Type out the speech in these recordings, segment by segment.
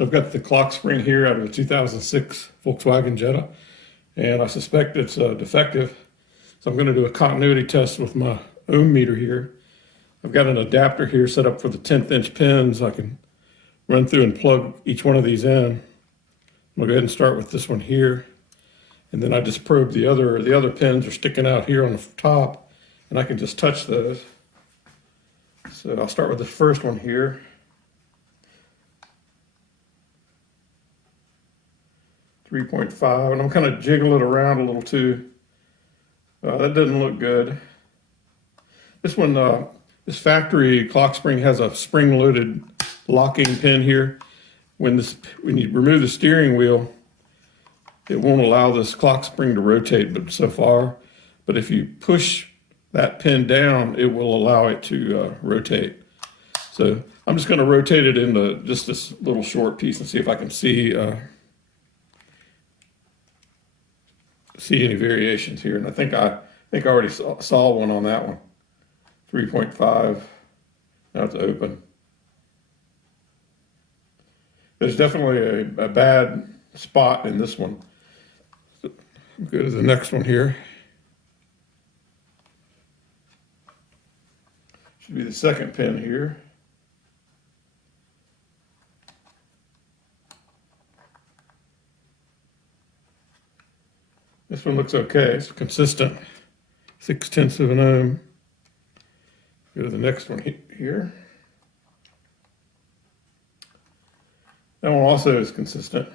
I've got the clock spring here out of a 2006 Volkswagen Jetta, and I suspect it's defective. So I'm going to do a continuity test with my ohm meter here. I've got an adapter here set up for the 10th inch pins. I can run through and plug each one of these in. I'll go ahead and start with this one here. And then I just probe the other pins are sticking out here on the top, and I can just touch those. So I'll start with the first one here. 3.5, and I'm kind of jiggling it around a little too. That doesn't look good. This one, this factory clock spring has a spring-loaded locking pin here. When you remove the steering wheel, it won't allow this clock spring to rotate but so far. But if you push that pin down, it will allow it to rotate. So I'm just going to rotate it into just this little short piece and see if I can see any variations here. And I think I already saw one on that one. 3.5. Now it's open. There's definitely a bad spot in this one. So go to the next one here. Should be the second pin here. This one looks okay. It's consistent. 0.6 of an ohm. Go to the next one here. That one also is consistent.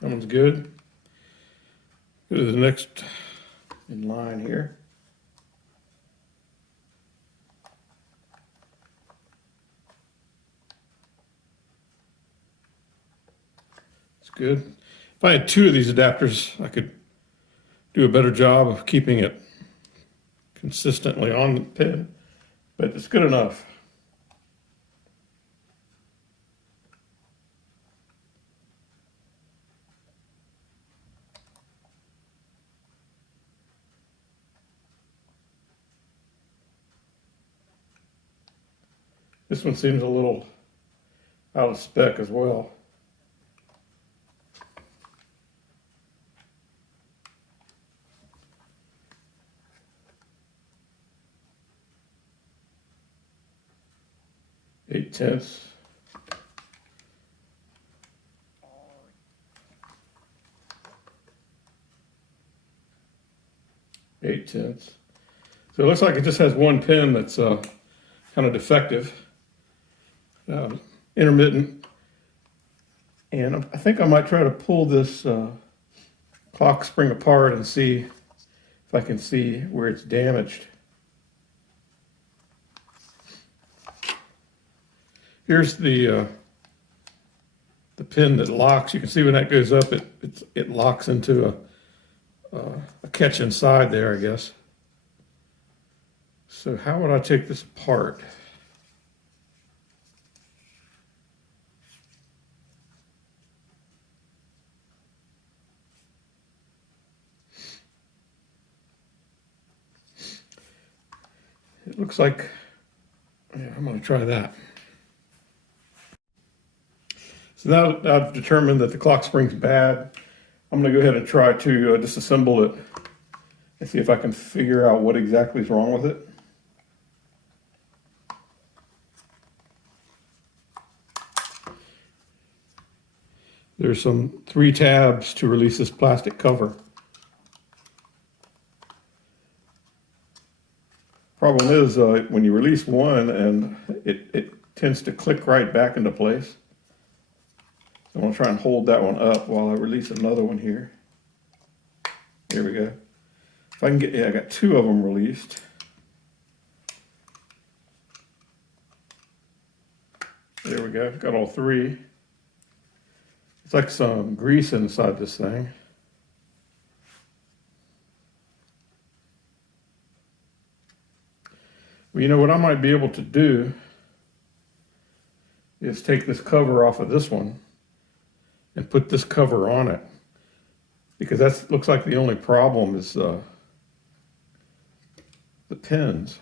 That one's good. Go to the next in line here. It's good. If I had two of these adapters, I could do a better job of keeping it consistently on the pin, but it's good enough. This one seems a little out of spec as well. Eight tenths. So it looks like it just has one pin that's kind of defective, intermittent. And I think I might try to pull this clock spring apart and see if I can see where it's damaged. Here's the pin that locks. You can see when that goes up, it locks into a catch inside there, I guess. So how would I take this apart? It looks like, yeah, I'm going to try that. So now that I've determined that the clock spring's bad, I'm going to go ahead and try to disassemble it and see if I can figure out what exactly is wrong with it. There's some 3 tabs to release this plastic cover. Problem is when you release one, and it tends to click right back into place. I'm going to try and hold that one up while I release another one here. There we go. If I can get, yeah, I got 2 of them released. There we go, got all 3. It's like some grease inside this thing. Well, you know what I might be able to do is take this cover off of this one and put this cover on it. because that looks like the only problem is the pins.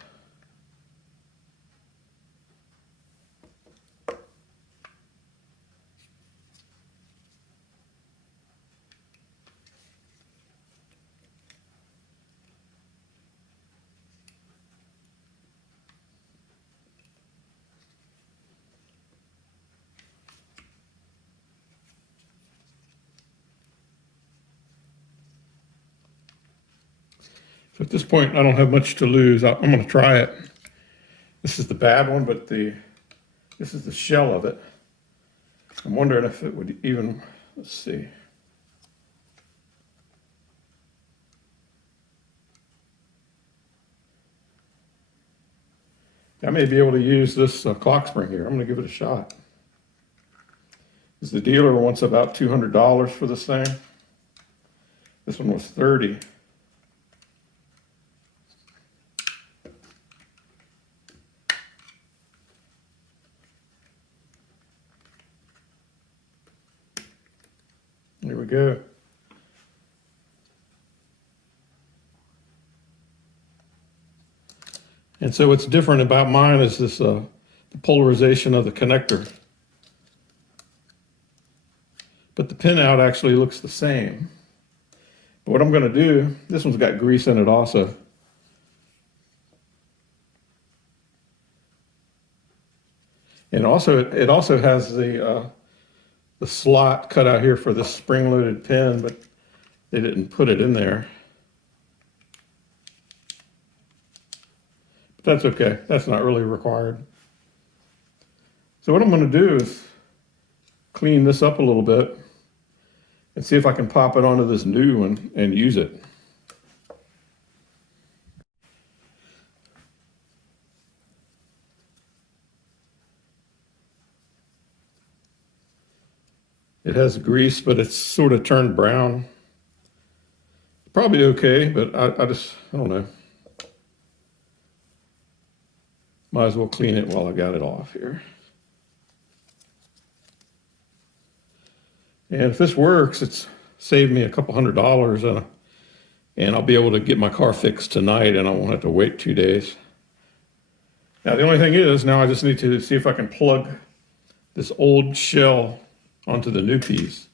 So at this point, I don't have much to lose. I'm going to try it. This is the bad one, but this is the shell of it. I'm wondering if it would even, let's see. I may be able to use this clock spring here. I'm going to give it a shot. Because the dealer wants about $200 for this thing. This one was $30. Here we go. And so what's different about mine is this the polarization of the connector. But the pinout actually looks the same. But what I'm going to do, this one's got grease in it also. And also, it also has the slot cut out here for this spring-loaded pin, but they didn't put it in there. But that's okay. That's not really required. So what I'm going to do is clean this up a little bit and see if I can pop it onto this new one and use it. It has grease, but it's sort of turned brown. Probably okay, but I don't know. Might as well clean it while I got it off here. And if this works, it's saved me a couple $100 and I'll be able to get my car fixed tonight and I won't have to wait 2 days. Now the only thing is, now I just need to see if I can plug this old shell onto the new piece.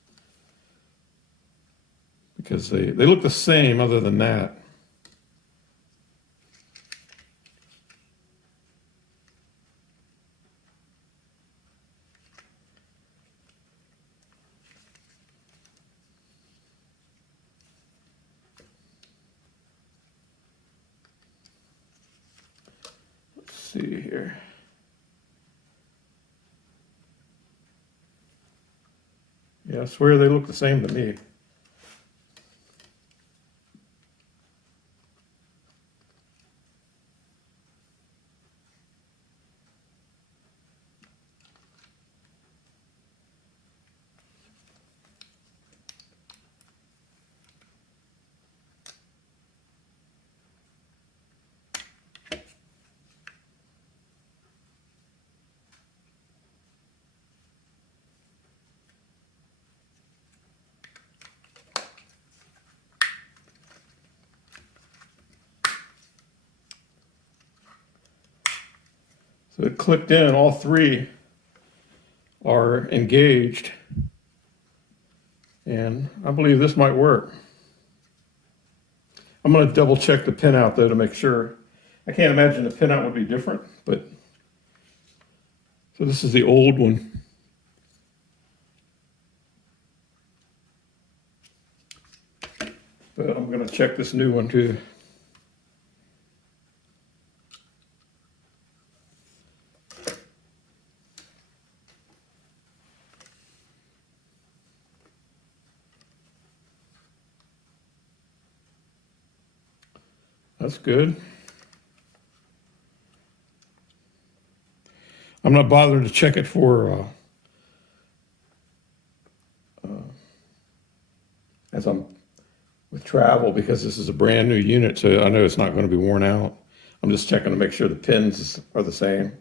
Because they look the same other than that. Let's see here. Yeah, I swear they look the same to me. So it clicked in, all three are engaged. And I believe this might work. I'm going to double check the pinout though to make sure. I can't imagine the pinout would be different, but so this is the old one. But I'm going to check this new one too. That's good. I'm not bothering to check it for as I'm with travel because this is a brand new unit, so I know it's not going to be worn out. I'm just checking to make sure the pins are the same.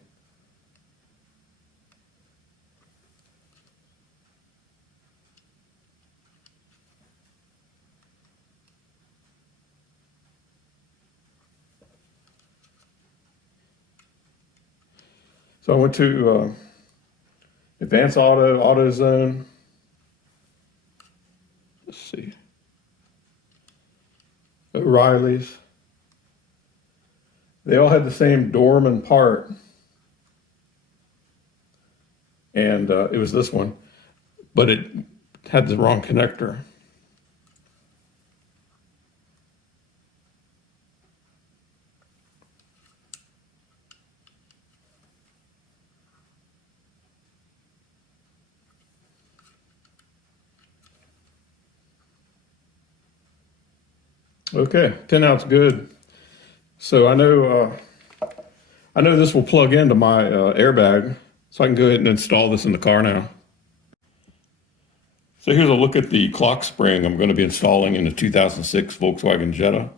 So I went to Advanced Auto, AutoZone. Let's see. O'Reilly's. They all had the same Dorman part. And it was this one, but it had the wrong connector. Okay, 10 ounce good. So I know this will plug into my airbag, so I can go ahead and install this in the car now. So here's a look at the clock spring I'm going to be installing in the 2006 Volkswagen Jetta.